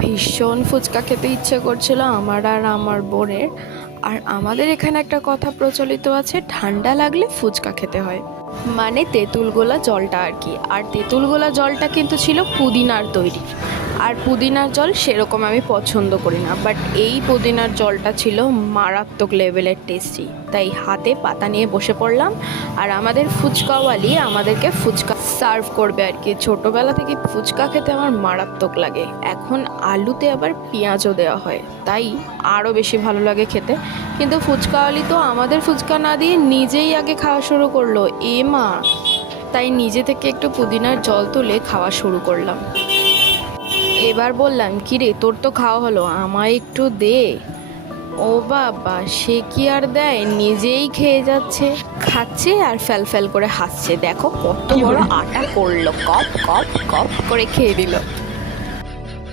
ভীষণ ফুচকা খেতে ইচ্ছে করছিল আমার আর আমার বোনের। আর আমাদের এখানে একটা কথা প্রচলিত আছে, ঠান্ডা লাগলে ফুচকা খেতে হয়, মানে তেঁতুল গোলা জলটা আর কি। আর তেঁতুল গোলা জলটা কিন্তু ছিল পুদিনার তৈরি, আর পুদিনার জল সেরকম আমি পছন্দ করি না, বাট এই পুদিনার জলটা ছিল মারাত্মক লেভেলের টেস্টি। তাই হাতে পাতা নিয়ে বসে পড়লাম, আর আমাদের ফুচকাওয়ালি আমাদেরকে ফুচকা সার্ভ করবে আর কি। ছোটোবেলা থেকে ফুচকা খেতে আমার মারাত্মক লাগে, এখন আলুতে আবার পেঁয়াজও দেওয়া হয়, তাই আরও বেশি ভালো লাগে খেতে। কিন্তু ফুচকাওয়ালি তো আমাদের ফুচকা না দিয়ে নিজেই আগে খাওয়া শুরু করলো, এ মা! তাই নিজে থেকে একটু পুদিনার জল তুলে খাওয়া শুরু করলাম। এবার বললাম, কিরে তোর তো খাওয়া হলো, আমায় একটু দে। ও বাবা, সে কি আর দেয়, নিজেই খেয়ে যাচ্ছে, খাচ্ছে আর ফ্যাল ফ্যাল করে হাসছে। দেখো কত বড় আটা করলো, কপ কপ কপ করে খেয়ে দিল।